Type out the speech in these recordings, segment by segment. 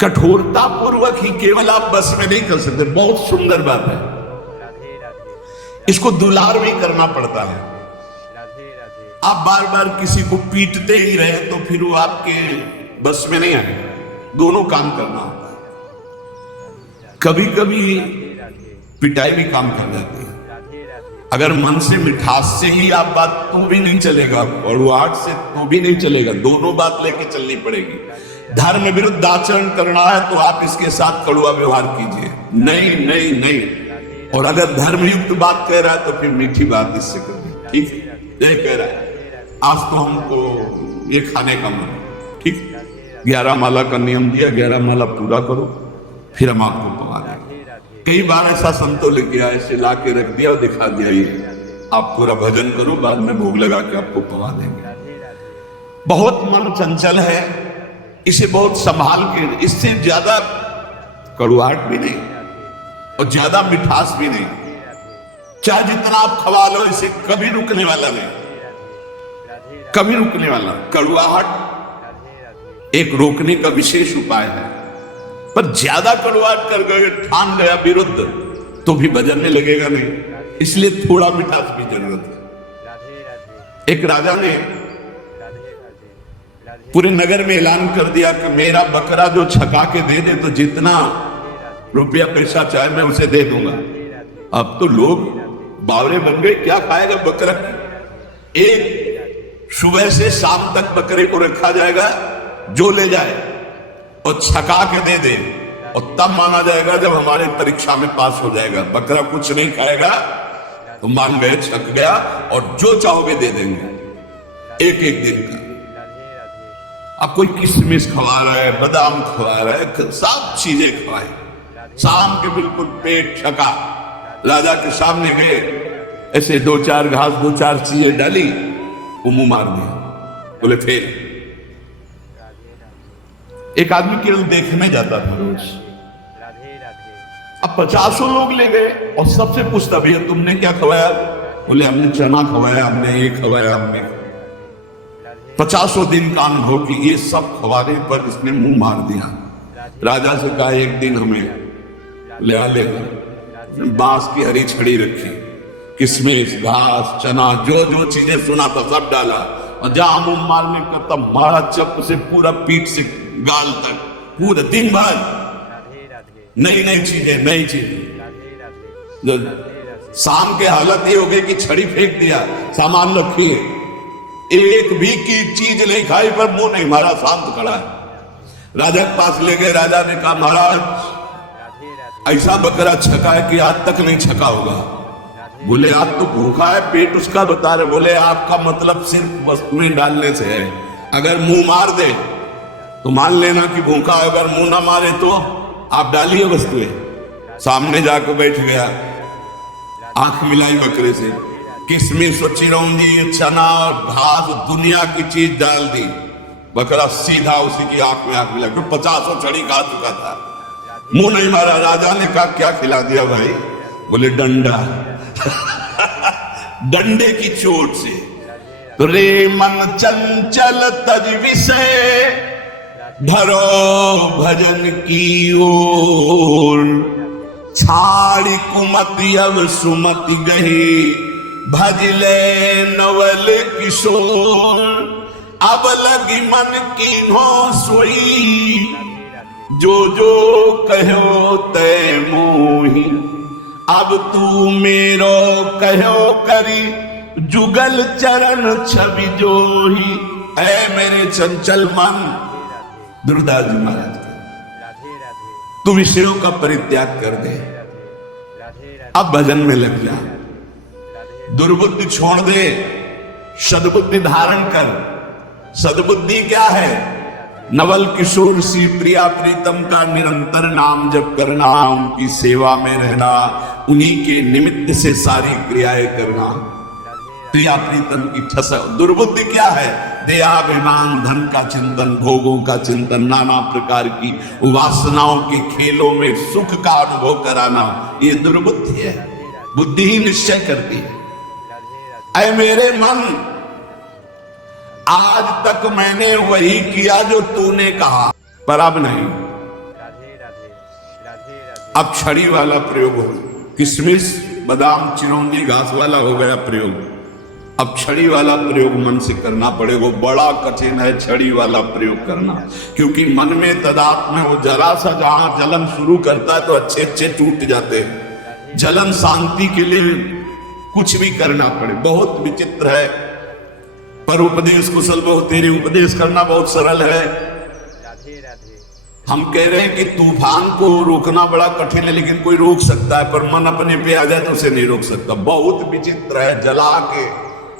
कठोरता पूर्वक ही केवल आप बस में नहीं कर सकते। बहुत सुंदर बात है, इसको दुलार भी करना पड़ता है। आप बार बार किसी को पीटते ही रहे तो फिर वो आपके बस में नहीं आएगा। दोनों काम करना होता है। कभी कभी पिटाई भी काम कर जाती है। अगर मन से मिठास से ही आप बात तो भी नहीं चलेगा, और वो आर्ट से तो भी नहीं चलेगा। दोनों बात लेके चलनी पड़ेगी। धर्म विरुद्ध आचरण करना है तो आप इसके साथ कड़वा व्यवहार कीजिए। नहीं नहीं नहीं। और अगर धर्मयुक्त बात कह रहा है तो फिर मीठी बात इससे करिए। ठीक है, ये कह रहा है आज तो हमको ये खाने का मन, ठीक, 11 माला का नियम दिया, 11 माला पूरा करो, फिर हम आपको पवा देंगे। कई बार ऐसा संतों किया, ऐसे ला के रख दिया और दिखा दिया, ये आप पूरा भजन करो, बाद में भोग लगा के आपको पवा देंगे। बहुत मन चंचल है, इसे बहुत संभाल के, इससे ज्यादा कड़ुआहट भी नहीं और ज्यादा मिठास भी नहीं। चाहे जितना आप खवा लो, इसे कभी रुकने वाला नहीं, कभी रुकने वाला। कड़ुआहट एक रोकने का विशेष उपाय है, पर ज्यादा कड़ुआहट कर गए, ठान गया विरुद्ध, तो भी भजन में लगेगा नहीं। इसलिए थोड़ा मिठास की जरूरत है। एक राजा ने पूरे नगर में ऐलान कर दिया कि मेरा बकरा जो छका के दे दे तो जितना रुपया पैसा चाहे मैं उसे दे दूंगा। अब तो लोग बावरे बन गए, क्या खाएगा बकरा। एक सुबह से शाम तक बकरे को रखा जाएगा, जो ले जाए और छका के दे दे, और तब माना जाएगा जब हमारे परीक्षा में पास हो जाएगा। बकरा कुछ नहीं खाएगा तो मान गए छक गया, और जो चाहोगे दे देंगे एक एक दिन का। अब कोई किशमिश खवा रहा है, बादाम खवा रहा है, सब चीजें खवाए। शाम के बिल्कुल पेट छका, राजा के सामने गए, ऐसे 2-4 घास 2-4 चीजें डाली, वो मुंह मार दिया। बोले फिर एक आदमी केवल देखने जाता था रोज। अब 50 लोग ले गए और सबसे पूछता, भैया तुमने क्या खवाया? बोले हमने चना खवाया, हमने ये खवाया, हमने। 50 दिन का अनुभव कि ये सब खवाने पर इसने मुंह मार दिया। राजा से कहा एक दिन हमें ले आ लेगा। बांस की हरी छड़ी रखी, किशमिश, घास, चना, जो जो चीजें सुना था सब डाला, और जहां मुंह मारने का तब मारा चप से पूरा पीठ से गाल तक, पूरा दिन भर नई नई चीजें, नई चीजें। शाम के हालत ये हो गई कि छड़ी फेंक दिया, सामान रखिए, एक भी की चीज नहीं खाई पर मुंह नहीं मारा, शांत खड़ा है। राजा के पास ले गए। राजा ने कहा महाराज ऐसा बकरा छका है कि आज तक नहीं छका होगा। बोले आज तो भूखा है, पेट उसका बता रहे। बोले आपका मतलब सिर्फ वस्तु में डालने से है, अगर मुंह मार दे तो मान लेना कि भूखा है, अगर मुंह ना मारे तो आप डालिए वस्तुएं। सामने जाकर बैठ गया, आंख मिलाई बकरे से, किशमिश, चिरौंजी, चना, घास, दुनिया की चीज डाल दी। बकरा सीधा उसी की आंख में आंख मिला, क्योंकि 50 छड़ी खा चुका था, मुंह नहीं मारा। राजा ने कहा क्या खिला दिया भाई? बोले डंडा। डंडे की चोट से। तो रे मन चंचल तज विषय, धरो भजन की ओर, छाड़ी कुमति अब सुमति गही, भजले नवल किशोर। अब लगी मन की हो सोई, जो जो कहो तय मोही। अब तू मेरो कहो करी, जुगल चरण छवि जोही। ऐ मेरे चंचल मन, दुर्दास जी महाराज का, तू विषयों का परित्याग कर दे, अब भजन में लग जा, दुर्बुद्धि छोड़ दे, सद्बुद्धि धारण कर। सद्बुद्धि क्या है? नवल किशोर सी प्रिया प्रीतम का निरंतर नाम जप करना, उनकी सेवा में रहना, उन्हीं के निमित्त से सारी क्रियाएं करना, प्रिया प्रीतम की ठस। दुर्बुद्धि क्या है? देहाभिमान, धन का चिंतन, भोगों का चिंतन, नाना प्रकार की वासनाओं के खेलों में सुख का अनुभव कराना, ये दुर्बुद्धि है। बुद्धि ही निश्चय करती है। ऐ मेरे मन, आज तक मैंने वही किया जो तूने कहा, पर अब नहीं। अब छड़ी वाला प्रयोग हो, किशमिश बादाम चिरौंजी घास वाला हो गया प्रयोग। अब छड़ी वाला प्रयोग मन से करना पड़ेगा। बड़ा कठिन है छड़ी वाला प्रयोग करना, क्योंकि मन में तदात्म वो जरा सा जहां जलन शुरू करता है तो अच्छे अच्छे टूट जाते हैं। जलन शांति के लिए कुछ भी करना पड़े, बहुत विचित्र है। पर उपदेश कुशल बहु तेरे, उपदेश करना बहुत सरल है। हम कह रहे हैं कि तूफान को रोकना बड़ा कठिन है, लेकिन कोई रोक सकता है, पर मन अपने पे आ जाए तो उसे नहीं रोक सकता। बहुत विचित्र है, जला के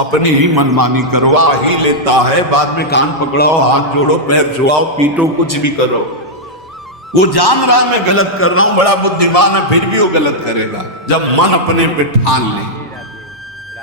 अपनी ही मनमानी करवा ही लेता है। बाद में कान पकड़ाओ, हाथ जोड़ो, पैर छुआओ, पीटो, कुछ भी करो। वो जान रहा है मैं गलत कर रहा हूं, बड़ा बुद्धिमान है, फिर भी वो गलत करेगा जब मन अपने पे ठान ले।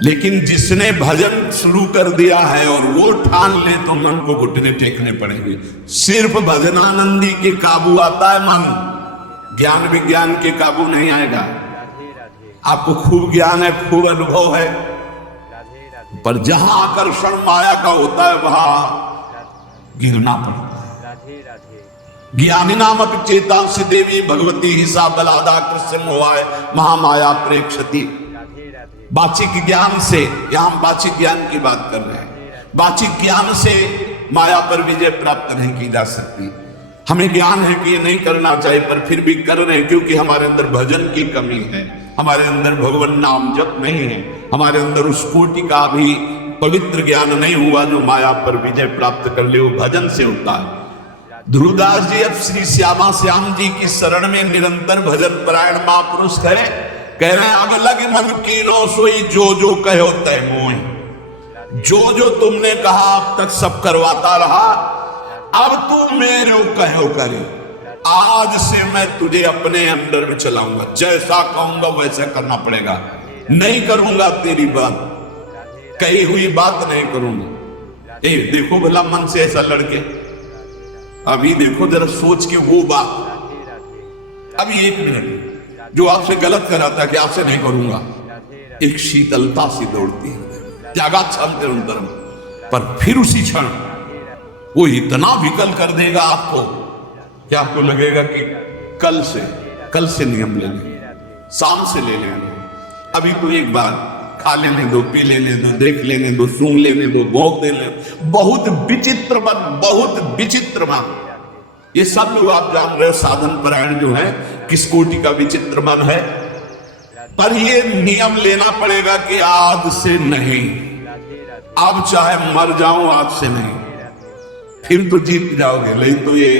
लेकिन जिसने भजन शुरू कर दिया है और वो ठान ले तो मन को घुटने टेकने पड़ेंगे। सिर्फ भजनानंदी के काबू आता है मन, ज्ञान विज्ञान के काबू नहीं आएगा। आपको खूब ज्ञान है, खूब अनुभव है, पर जहां आकर्षण माया का होता है वहां गिरना पड़ता है। ज्ञानी नाम अपि चेतांसि देवी भगवती हिसा बलादा कृष्ण मोहाय महामाया प्रेक्षति। वाचिक ज्ञान से, यहां हम वाचिक ज्ञान की बात कर रहे हैं, वाचिक ज्ञान से माया पर विजय प्राप्त नहीं की जा सकती। हमें ज्ञान है कि ये नहीं करना चाहिए, पर फिर भी कर रहे हैं, क्योंकि हमारे अंदर भजन की कमी है, हमारे अंदर भगवान नाम जप नहीं है, हमारे अंदर उस कोटि का भी पवित्र ज्ञान नहीं हुआ जो माया पर विजय प्राप्त कर ले। वो भजन से होता है। ध्रुवदास जी अब श्री श्यामा श्याम जी की शरण में निरंतर भजन परायण महापुरुष है। कह रहे हैं अब लगे मन कीनो सोई जो जो कहो तय मोह। जो जो तुमने कहा अब तक सब करवाता रहा, अब तू मेरे कहो करे। आज से मैं तुझे अपने अंडर में चलाऊंगा, जैसा कहूंगा वैसा करना पड़ेगा। नहीं करूंगा तेरी बात, कही हुई बात नहीं करूंगा। ए देखो भला मन से ऐसा लड़के, अभी देखो जरा सोच के वो बात। अभी 1 मिनट जो आपसे गलत कराता कि आपसे नहीं करूंगा, एक शीतलता सी दौड़ती है, त्यागा क्षम निरंतरम, पर फिर उसी क्षण वो इतना विकल कर देगा आपको कि आपको लगेगा कि कल से नियम ले लें, शाम से ले लें। अभी तो एक बार खा लेने दो, पी लेने दो, देख लेने दो, सूंघ लेने दो, भोग देने दो। बहुत विचित्र मन, बहुत विचित्र मन। ये सब लोग आप जान रहे हो, साधन परायण जो है किस कोटि का विचित्र मन है। पर ये नियम लेना पड़ेगा कि आज से नहीं, अब चाहे मर जाऊं आज से नहीं, फिर तो जीत जाओगे। नहीं तो ये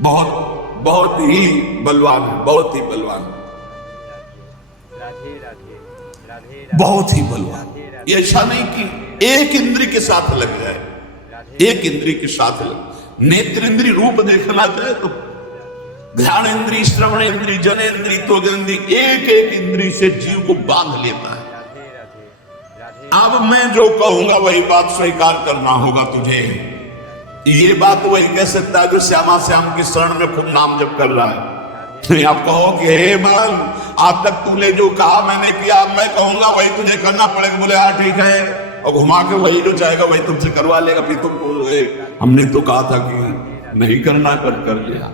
बहुत ही बलवान है, बहुत ही बलवान, बहुत ही बलवान। ये ऐसा नहीं कि एक इंद्री के साथ लग जाए, एक इंद्री के साथ लग। नेत्र इंद्री रूप देखना चाहे तो ध्यान इंद्री, श्रवण इंद्री, जनेन्द्री, त्वगिंद्री, एक एक इंद्री से जीव को बांध लेता है। अब मैं जो कहूंगा वही बात स्वीकार करना होगा तुझे। ये बात वही कह सकता है जो श्यामा श्याम की शरण में खुद नाम जप कर रहा है। नहीं आप कहो कि हे मन, आज तक तूने जो कहा मैंने किया, मैं कहूंगा वही तुझे करना पड़ेगा। बोले हाँ ठीक है, और घुमा के वही जो चाहेगा वही तुमसे करवा लेगा। फिर तुम हमने तो कहा था कि नहीं करना, कर लिया।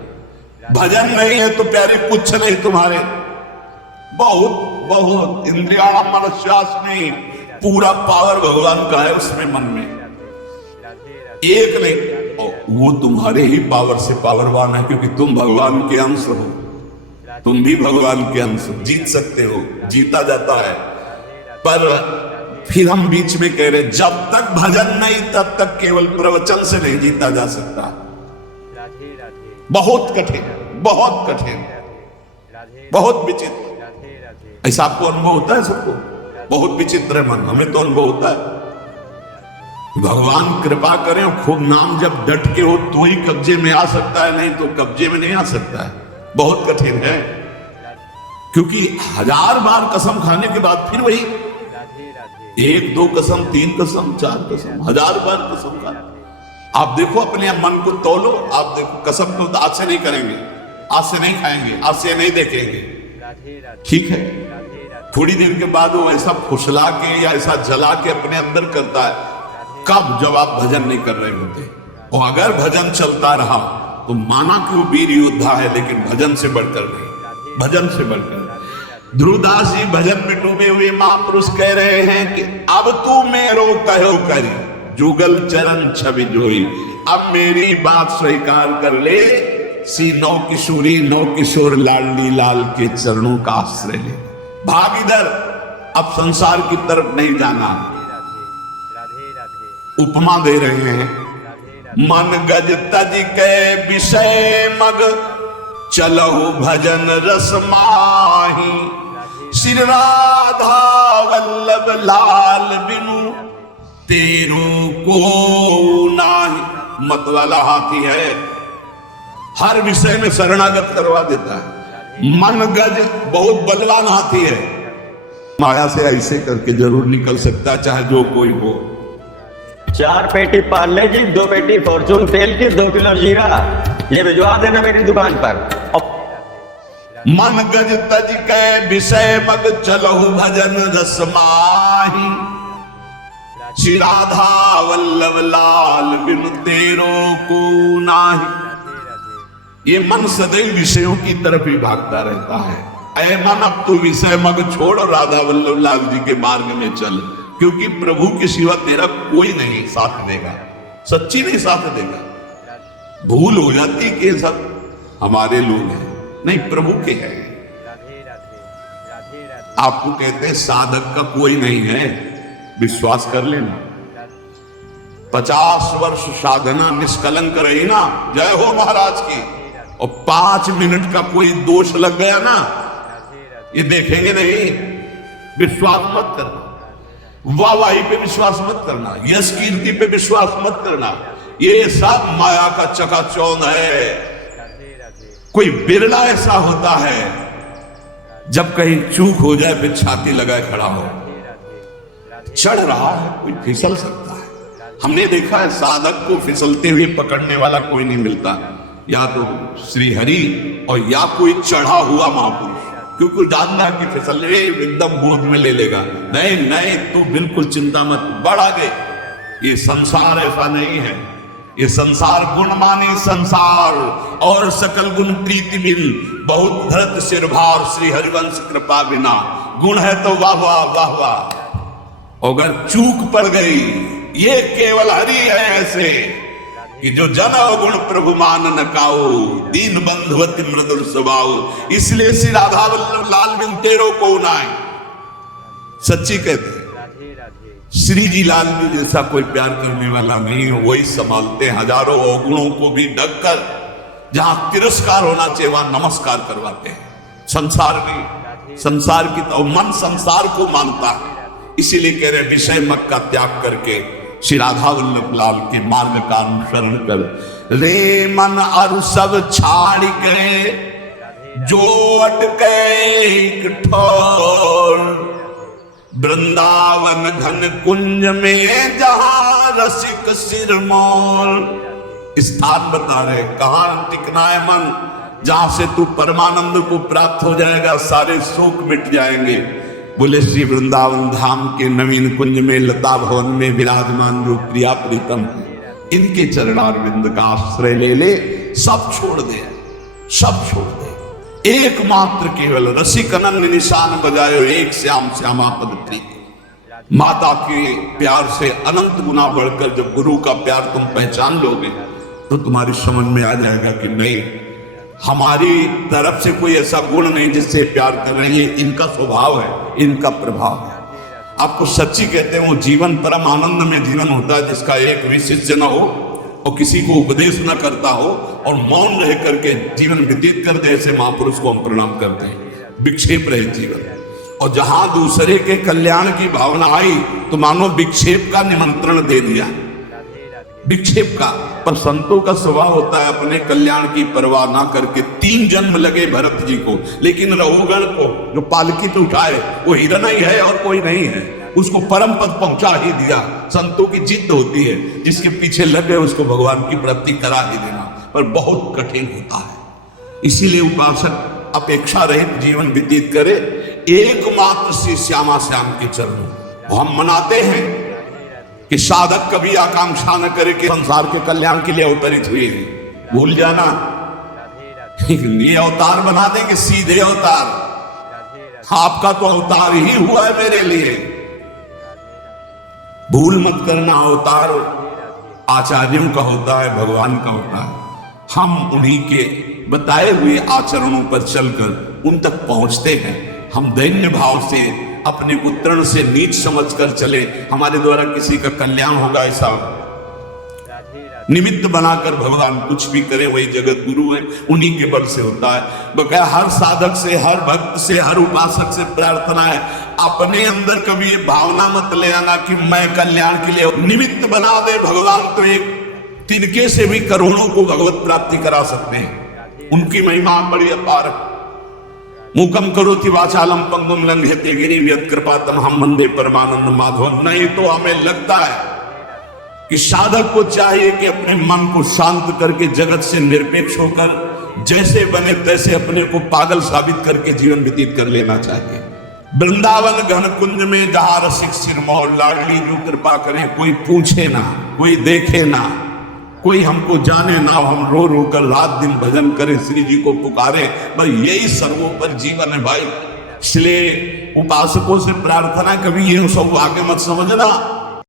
भजन नहीं है तो प्यारे कुछ नहीं तुम्हारे। बहुत इंद्रिया मनस्यास नहीं, पूरा पावर भगवान का है उसमें, मन में एक नहीं। वो तुम्हारे ही पावर से पावरवान है, क्योंकि तुम भगवान के अंश हो, तुम भी भगवान के अंश हो। जीत सकते हो, जीता जाता है। पर फिर हम बीच में कह रहे जब तक भजन नहीं तब तक केवल प्रवचन से नहीं जीता जा सकता। बहुत कठिन, बहुत कठिन, बहुत विचित्र। ऐसा आपको अनुभव होता है? सबको बहुत विचित्र है मन, हमें तो अनुभव होता है। भगवान कृपा करें, खूब नाम जब डट के हो तो ही कब्जे में आ सकता है, नहीं तो कब्जे में नहीं आ सकता है। बहुत कठिन है, क्योंकि 1000 बार कसम खाने के बाद फिर वही 1 2 कसम, 3 कसम, 4 कसम, 1000 बार कसम खा। आप देखो अपने मन को तोलो, आप देखो कसम तो आज से नहीं करेंगे, आज से नहीं खाएंगे, आज से नहीं देखेंगे, ठीक है। थोड़ी देर के बाद वो ऐसा फुसला के या ऐसा जला के अपने अंदर करता है। कब? जब आप भजन नहीं कर रहे होते। और अगर भजन चलता रहा तो माना कि वो वीर योद्धा है, लेकिन भजन से बढ़कर नहीं। भजन से बढ़कर। ध्रुवदास जी भजन में डूबे हुए महापुरुष कह रहे हैं कि अब तू मेरो कहो करी जुगल चरण छवि जोई। अब मेरी बात स्वीकार कर ले, सी नौ किशोरी नौ किशोर लाडली लाल के चरणों का आश्रय ले। भाग इधर, अब संसार की तरफ नहीं जाना। उपमा दे रहे हैं, मन गज तज के विषय मग चलहु भजन रस माही। श्री राधा वल्लभ लाल बिनु तेरो को नाही। मत वाला हाथी है, हर विषय में शरणागत करवा देता है। मन गज बहुत बलवान हाथी है, माया से ऐसे करके जरूर निकल सकता है, चाहे जो कोई हो। 4 पेटी पार्ले जी, 2 पेटी फॉर्चून तेल की, 2 किलो जीरा, ये भिजवा देना मेरी दुकान पर। मन गज तज के विषय मग चलहु भजन रस माही। श्री राधा वल्लभ लाल बिनु तेरो को नाही। ये मन सदैव विषयों की तरफ ही भागता रहता है। ऐ मन, अब तू विषय मग छोड़ और राधा वल्लभ लाल जी के मार्ग में चल, क्योंकि प्रभु के सिवा तेरा कोई नहीं साथ देगा, सच्ची नहीं साथ देगा। भूल हो जाती कि सब हमारे लोग हैं, नहीं प्रभु के हैं। आपको कहते हैं साधक का कोई नहीं है, विश्वास कर लेना। 50 वर्ष साधना निष्कलंक रही ना, जय हो महाराज की, और 5 मिनट का कोई दोष लग गया ना, ये देखेंगे नहीं। विश्वास मत करना, वाहवाही पे विश्वास मत करना, यश कीर्ति पे विश्वास मत करना, ये सब माया का चकाचौंध है। कोई बिरला ऐसा होता है जब कहीं चूक हो जाए फिर छाती लगाए खड़ा हो। चढ़ रहा है, कोई फिसल सकता है। हमने देखा है साधक को फिसलते हुए पकड़ने वाला कोई नहीं मिलता, या तो श्री हरि और या कोई चढ़ा हुआ महापुरुष, क्योंकि जानना कि फिसले एकदम गोद में ले लेगा। नहीं नहीं, तू बिल्कुल चिंता मत, बढ़ आगे। ये संसार ऐसा नहीं है, ये संसार गुण माने संसार और सकल गुण प्रीति बिन, बहुत धरत सिर भार श्री हरिवंश कृपा बिना। गुण है तो वाह वाह वाह वाह, अगर चूक पड़ गई, ये केवल हरि है ऐसे कि जो जन गुण प्रभु मान न काओ, दीन बंधुवति मृदुल स्वभाव। इसलिए श्री राधा वल्लभ लाल बिन तेरो को नाय, सच्ची कहते हैं। श्री जी लाल जी जैसा कोई प्यार करने वाला नहीं है, वही संभालते हजारों अवगुणों को भी ढककर, जहां तिरस्कार होना चाहिए वहां नमस्कार करवाते हैं। संसार में, संसार की तो मन संसार को मानता है, इसीलिए कह रहे विषय मग का त्याग करके श्री राधा वल्लभ लाल के मार्ग का अनुसरण कर। रे मन अरु सब छाड़ गए जो अटके ठोर, वृंदावन घन कुंज में जहां रसिक सिरमौर। स्थान बता रहे कहां टिकना है मन, जहां से तू परमानंद को प्राप्त हो जाएगा, सारे शोक मिट जाएंगे। बोले श्री वृंदावन धाम के नवीन कुंज में लता भवन में विराजमान रूप प्रिया प्रीतम, इनके चरणारविंद का आश्रय ले ले, सब छोड़ दे, सब छोड़ दे। एकमात्र केवल रसिक अनन्य निशान बजायो, एक श्याम श्यामापद प्रीति। माता के प्यार से अनंत गुना बढ़कर जब गुरु का प्यार तुम पहचान लोगे तो तुम्हारी समझ में आ जाएगा कि नहीं, हमारी तरफ से कोई ऐसा गुण नहीं जिससे प्यार कर रहे हैं, इनका स्वभाव है, इनका प्रभाव है। आपको सच्ची कहते हैं वो जीवन परम आनंद में जीवन होता है जिसका एक भी शिष्य न हो और किसी को उपदेश न करता हो और मौन रह करके जीवन व्यतीत कर दे, ऐसे महापुरुष को हम प्रणाम करते हैं। विक्षेप रहे जीवन, और जहां दूसरे के कल्याण की भावना आई तो मानो विक्षेप का निमंत्रण दे दिया, विक्षेप का। पर संतों का स्वभाव होता है अपने कल्याण की परवाह ना करके, 3 जन्म लगे भरत जी को, लेकिन रघुगण को जो पालकी तो उठाए वो हिरण ही है और कोई नहीं है, उसको परम पद पहुंचा ही दिया। संतों की जिद होती है, जिसके पीछे लग गए उसको भगवान की प्राप्ति करा ही देना, पर बहुत कठिन होता है। इसीलिए उपासक अपेक्षा रहित जीवन व्यतीत करे, एकमात्र श्री श्यामा श्याम के चरणों। हम मनाते हैं कि साधक कभी आकांक्षा न करे कि संसार के कल्याण के लिए अवतरित हुए हैं। भूल जाना लेकिन ये अवतार बना देंगे सीधे अवतार। आपका तो अवतार ही हुआ है मेरे लिए। भूल मत करना, अवतार आचार्यों का होता है, भगवान का होता है। हम उन्हीं के बताए हुए आचरणों पर चलकर उन तक पहुंचते हैं। हम दैन्य भाव से अपने उत्तरण से नीच समझकर चले, हमारे द्वारा किसी का कल्याण होगा ऐसा निमित्त बनाकर भगवान कुछ भी करे, वही जगत गुरु है, उन्हीं के बल से होता है। बकाया हर साधक से, हर भक्त से, हर उपासक से प्रार्थना है, अपने अंदर कभी ये भावना मत ले आना कि मैं कल्याण के लिए निमित्त बना दे भगवान, तो एक तिनके से भी करोड़ों को भगवत प्राप्ति करा सकते हैं। उनकी महिमा बड़ी अपार। मूकम करोति वाचालम पंगुम लंघयते गिरिम यत्कृपातम हम वंदे परमानंद माधव। नहीं तो हमें लगता है कि साधक को चाहिए कि अपने मन को शांत करके जगत से निरपेक्ष होकर जैसे बने तैसे अपने को पागल साबित करके जीवन व्यतीत कर लेना चाहिए। वृंदावन घन कुंज में जहां रसिक सिरमौर लाडली जो कृपा करे, कोई पूछे ना, कोई देखे ना, कोई हमको जाने ना, हम रो रो कर रात दिन भजन करें, श्री जी को पुकारे, बस यही सर्वोपरि जीवन है भाई। इसलिए उपासकों से प्रार्थना, कभी ये सब आगे मत समझना